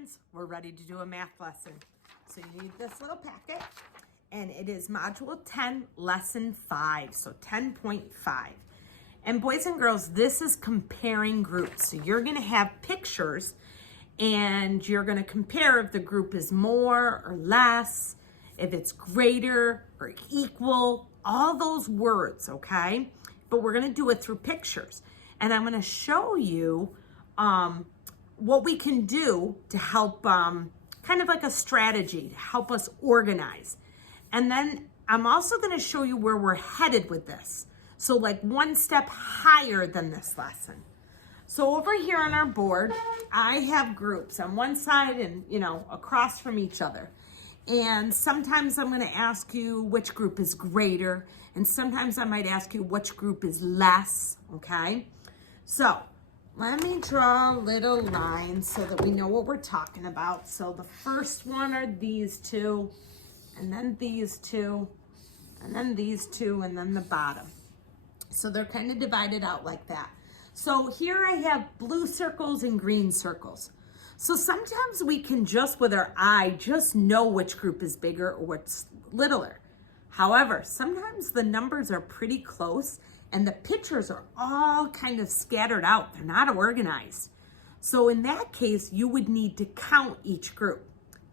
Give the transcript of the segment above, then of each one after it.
friends, we're ready to do a math lesson. So you need this little packet, and it is Module 10, Lesson 5, so 10.5. And boys and girls, this is comparing groups. So you're gonna have pictures, and you're gonna compare if the group is more or less, if it's greater or equal, all those words, okay? But we're gonna do it through pictures. And I'm gonna show you what we can do to help, kind of like a strategy to help us organize. And then I'm also gonna show you where we're headed with this. So like one step higher than this lesson. So over here on our board, I have groups on one side and, across from each other. And sometimes I'm gonna ask you which group is greater, and sometimes I might ask you which group is less, okay? So let me draw a little line so that we know what we're talking about. So the first one are these two, and then these two, and then these two, and then the bottom. So they're kind of divided out like that. So here I have blue circles and green circles. So sometimes we can just with our eye just know which group is bigger or what's littler. However, sometimes the numbers are pretty close and the pictures are all kind of scattered out. They're not organized. So in that case, you would need to count each group.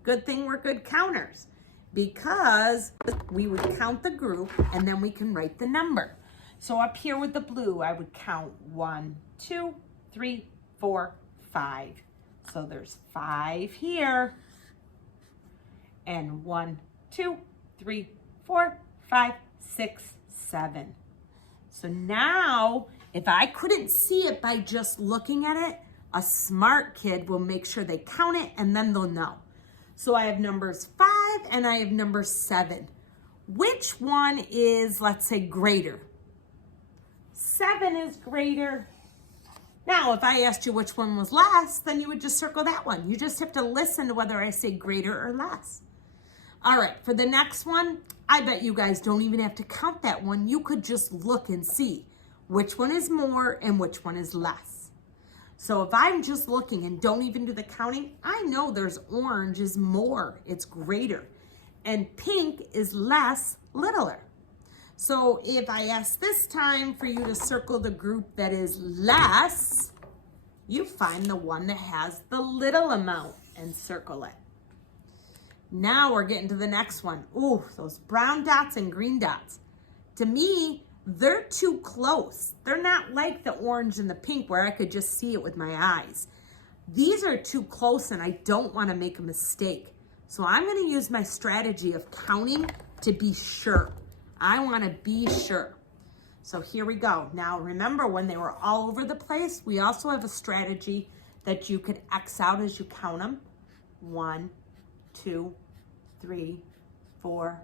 Good thing we're good counters, because we would count the group and then we can write the number. So up here with the blue, I would count 1, 2, 3, 4, 5. So there's 5 here. And 1, 2, 3, 4, 5, 6, 7. So now, if I couldn't see it by just looking at it, a smart kid will make sure they count it and then they'll know. So I have numbers 5 and I have number 7. Which one is, let's say, greater? 7 is greater. Now, if I asked you which one was less, then you would just circle that one. You just have to listen to whether I say greater or less. All right, for the next one, I bet you guys don't even have to count that one. You could just look and see which one is more and which one is less. So if I'm just looking and don't even do the counting, I know there's orange is more, it's greater, and pink is less, littler. So if I ask this time for you to circle the group that is less, you find the one that has the little amount and circle it. Now we're getting to the next one. Ooh, those brown dots and green dots. To me, they're too close. They're not like the orange and the pink where I could just see it with my eyes. These are too close and I don't want to make a mistake. So I'm going to use my strategy of counting to be sure. I want to be sure. So here we go. Now remember, when they were all over the place, we also have a strategy that you could X out as you count them. 1, 2, 3, 4,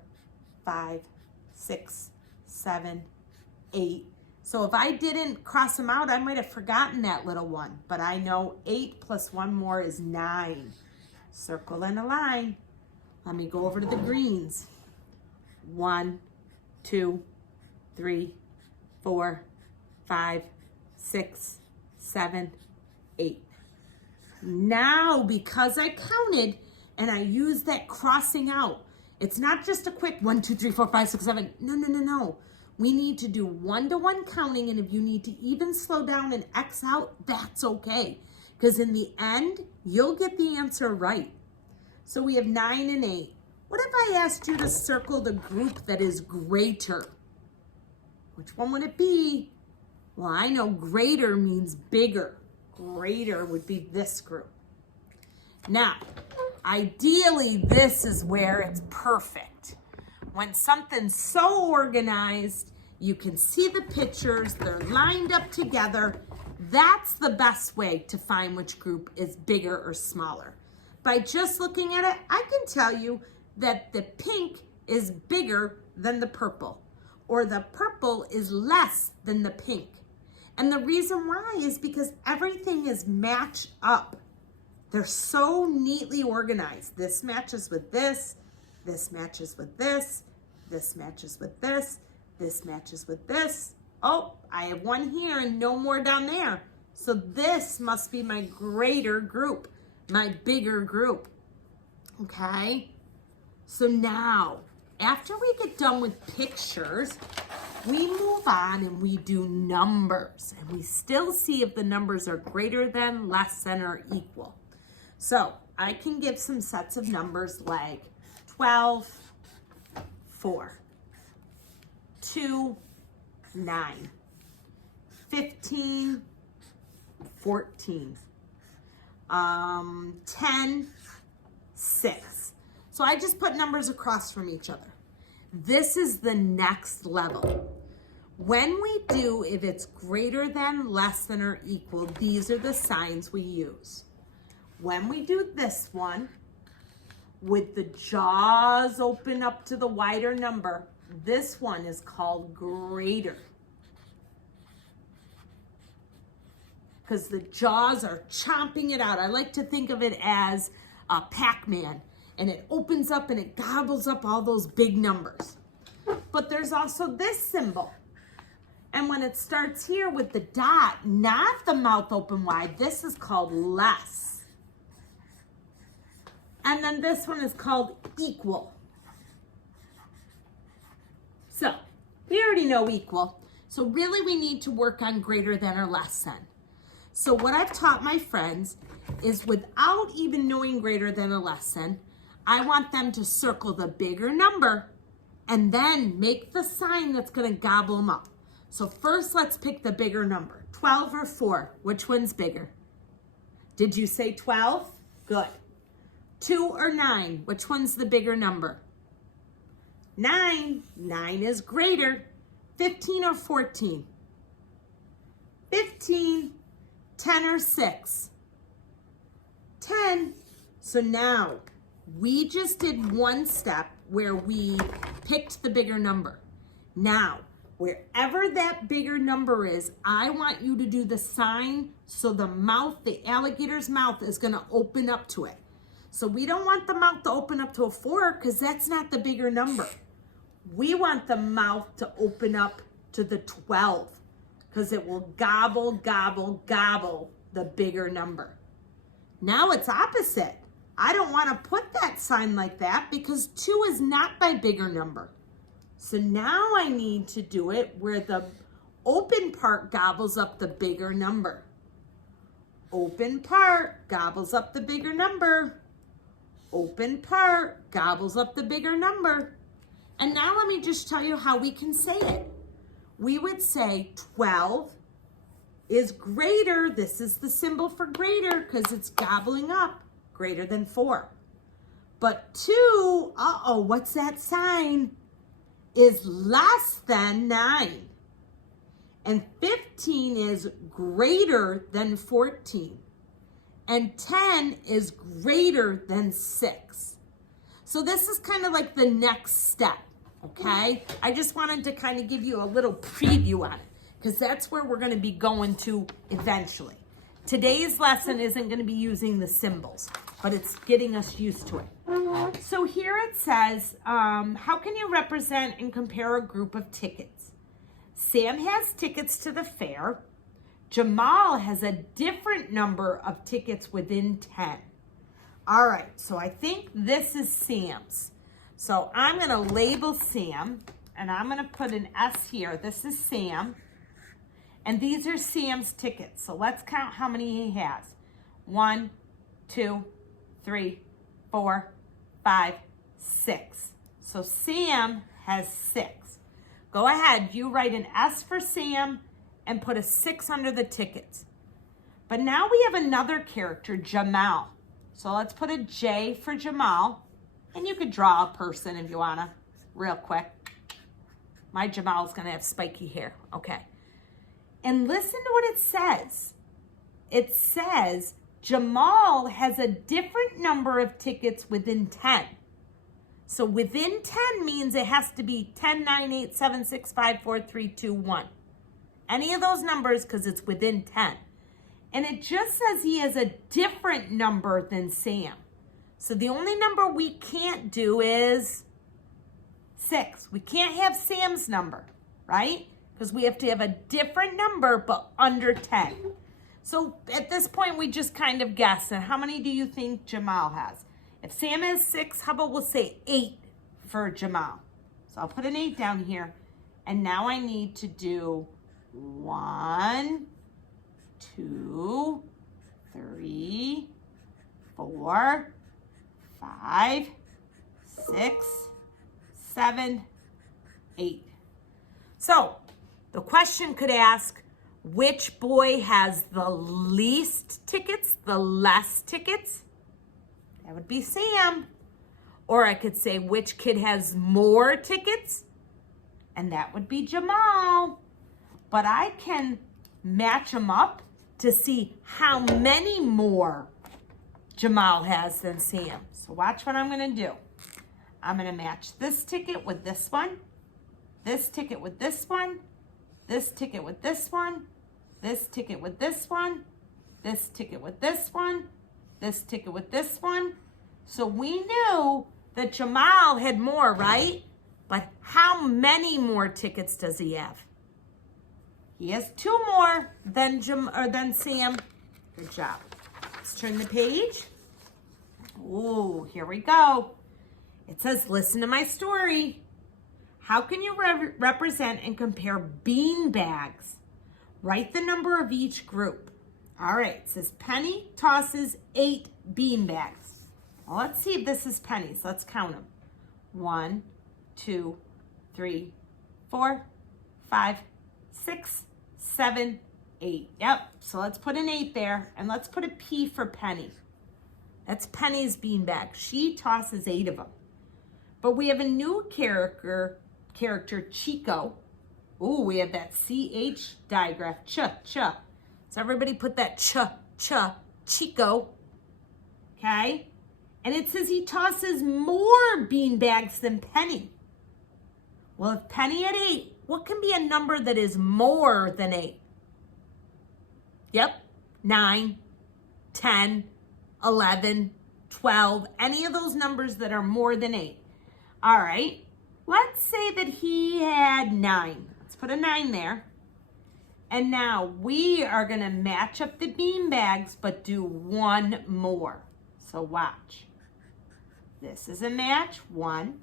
5, 6, 7, 8. So if I didn't cross them out, I might have forgotten that little one, but I know 8 plus 1 more is 9. Circle in a line. Let me go over to the greens. 1, 2, 3, 4, 5, 6, 7, 8. Now, because I counted and I used that crossing out, it's not just a quick 1, 2, 3, 4, 5, 6, 7. No. We need to do one-to-one counting, and if you need to even slow down and X out, that's okay. Because in the end, you'll get the answer right. So we have 9 and 8. What if I asked you to circle the group that is greater? Which one would it be? Well, I know greater means bigger. Greater would be this group. Now, ideally, this is where it's perfect. When something's so organized, you can see the pictures, they're lined up together. That's the best way to find which group is bigger or smaller. By just looking at it, I can tell you that the pink is bigger than the purple, or the purple is less than the pink. And the reason why is because everything is matched up. They're so neatly organized. This matches with this matches with this matches with this matches with this. Oh, I have one here and no more down there. So this must be my greater group. my bigger group. Okay? So now, after we get done with pictures, we move on and we do numbers. And we still see if the numbers are greater than, less than, or equal. So I can give some sets of numbers like 12, 4, 2, 9, 15, 14, 10, 6. So I just put numbers across from each other. This is the next level. When we do, if it's greater than, less than, or equal, these are the signs we use. When we do this one, with the jaws open up to the wider number, this one is called greater. Because the jaws are chomping it out. I like to think of it as a Pac-Man. And it opens up and it gobbles up all those big numbers. But there's also this symbol. And when it starts here with the dot, not the mouth open wide, this is called less. And then this one is called equal. So we already know equal. So really we need to work on greater than or less than. So what I've taught my friends is without even knowing greater than or less than, I want them to circle the bigger number and then make the sign that's going to gobble them up. So first, let's pick the bigger number. 12 or 4? Which one's bigger? Did you say 12? Good. 2 or 9? Which one's the bigger number? 9. 9 is greater. 15 or 14? 15. 10 or 6? 10. So now, we just did one step where we picked the bigger number. Now, wherever that bigger number is, I want you to do the sign so the mouth, the alligator's mouth is going to open up to it. So we don't want the mouth to open up to a 4 because that's not the bigger number. We want the mouth to open up to the 12 because it will gobble, gobble, gobble the bigger number. Now it's opposite. I don't want to put that sign like that because 2 is not my bigger number. So now I need to do it where the open part gobbles up the bigger number. Open part gobbles up the bigger number. Open part gobbles up the bigger number. And now let me just tell you how we can say it. We would say 12 is greater. This is the symbol for greater because it's gobbling up. Greater than 4. But 2, what's that sign? Is less than 9. And 15 is greater than 14. And 10 is greater than 6. So this is kind of like the next step, okay? I just wanted to kind of give you a little preview on it because that's where we're going to be going to eventually. Today's lesson isn't going to be using the symbols, but it's getting us used to it. So here it says, how can you represent and compare a group of tickets? Sam has tickets to the fair. Jamal has a different number of tickets within 10. All right, so I think this is Sam's. So I'm going to label Sam, and I'm going to put an S here. This is Sam. And these are Sam's tickets. So let's count how many he has. 1, 2, 3, 4, 5, 6. So Sam has 6. Go ahead, you write an S for Sam and put a 6 under the tickets. But now we have another character, Jamal. So let's put a J for Jamal. And you could draw a person if you wanna, real quick. My Jamal's gonna have spiky hair, okay. And listen to what it says. It says Jamal has a different number of tickets within 10. So within 10 means it has to be 10, 9, 8, 7, 6, 5, 4, 3, 2, 1. Any of those numbers because it's within 10. And it just says he has a different number than Sam. So the only number we can't do is 6. We can't have Sam's number, right? Because we have to have a different number, but under 10. So at this point, we just kind of guess. And how many do you think Jamal has? If Sam has 6, how about we'll say 8 for Jamal? So I'll put an 8 down here. And now I need to do 1, 2, 3, 4, 5, 6, 7, 8. So the question could ask, which boy has the least tickets, the less tickets? That would be Sam. Or I could say, which kid has more tickets? And that would be Jamal. But I can match them up to see how many more Jamal has than Sam. So watch what I'm going to do. I'm going to match this ticket with this one, this ticket with this one, this ticket with this one, this ticket with this one, this ticket with this one, this ticket with this one. So we knew that Jamal had more, right? But how many more tickets does he have? He has 2 more than Sam. Good job. Let's turn the page. Oh, here we go. It says, listen to my story. How can you represent and compare bean bags? Write the number of each group. All right, it says Penny tosses 8 bean bags. Well, let's see if this is Penny's. Let's count them. 1, 2, 3, 4, 5, 6, 7, 8. Yep, so let's put an 8 there, and let's put a P for Penny. That's Penny's beanbag. She tosses 8 of them. But we have a new character, Chico. Ooh, we have that CH digraph, cha. So everybody put that cha, Chico. Okay? And it says he tosses more beanbags than Penny. Well, if Penny had 8, what can be a number that is more than 8? Yep, 9, 10, 11, 12, any of those numbers that are more than 8. All right, let's say that he had 9. Let's put a 9 there. And now we are gonna match up the bean bags, but do 1 more. So watch. This is a match 1.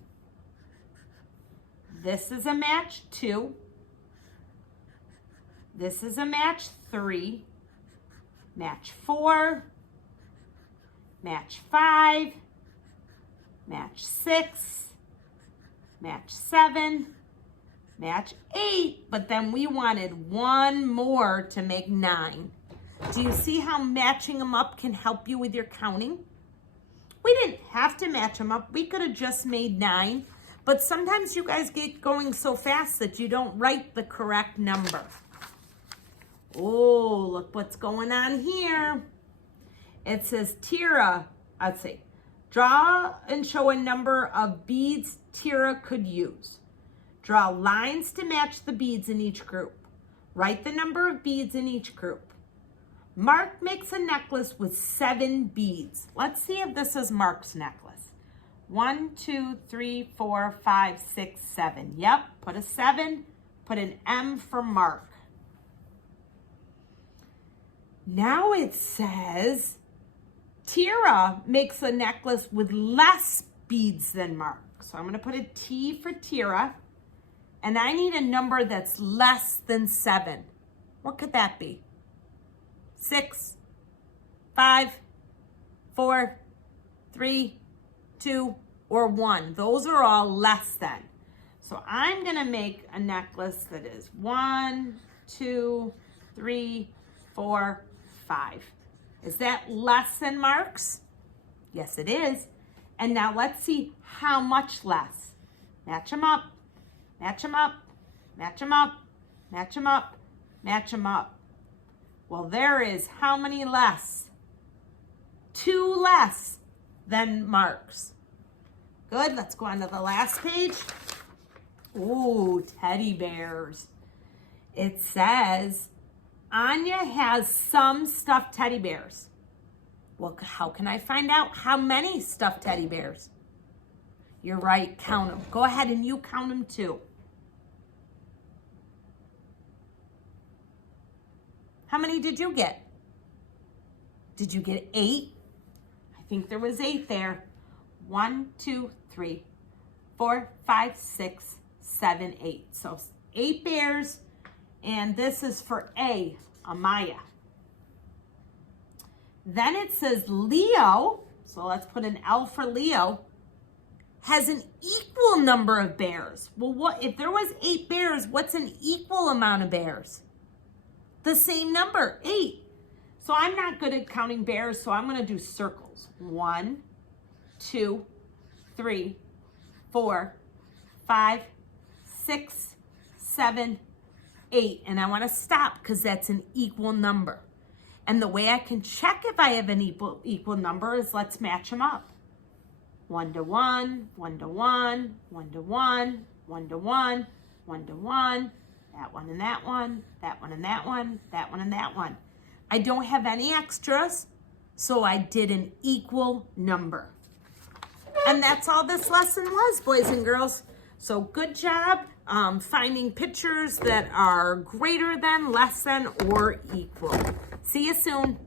This is a match 2. This is a match 3. Match 4. Match 5. Match 6. Match 7. Match 8. But then we wanted 1 more to make 9. Do you see how matching them up can help you with your counting? We didn't have to match them up. We could have just made 9. But sometimes you guys get going so fast that you don't write the correct number. Oh, look what's going on here. It says Tira, let's see. Draw and show a number of beads Tira could use. Draw lines to match the beads in each group. Write the number of beads in each group. Mark makes a necklace with 7 beads. Let's see if this is Mark's necklace. 1, 2, 3, 4, 5, 6, 7. Yep, put a 7, put an M for Mark. Now it says Tira makes a necklace with less beads than Mark. So I'm going to put a T for Tira, and I need a number that's less than 7. What could that be? 6, 5, 4, 3, 2, or 1. Those are all less than. So I'm going to make a necklace that is 1, 2, 3, 4, 5. Is that less than Mark's? Yes, it is. And now let's see how much less. Match them up, match them up, match them up, match them up, match them up. Well, there is how many less? 2 less than Mark's. Good, let's go on to the last page. Ooh, teddy bears. It says, Anya has some stuffed teddy bears. Well, how can I find out how many stuffed teddy bears? You're right, count them. Go ahead and you count them too. How many did you get? Did you get 8? I think there was 8 there. 1, 2, 3, 4, 5, 6, 7, 8. So 8 bears, and this is for A, Amaya. Then it says Leo, so let's put an L for Leo, has an equal number of bears. Well, what if there was 8 bears, what's an equal amount of bears? The same number, 8. So I'm not good at counting bears, so I'm going to do circles. 1, 2, 3, 4, 5, 6, 7, 8. And I want to stop because that's an equal number. And the way I can check if I have an equal number is let's match them up. 1 to 1, 1 to 1, 1 to 1, 1 to 1, 1 to 1, that one and that one, that one and that one, that one and that one. I don't have any extras, so I did an equal number. And that's all this lesson was, boys and girls. So good job finding pictures that are greater than, less than, or equal. See you soon.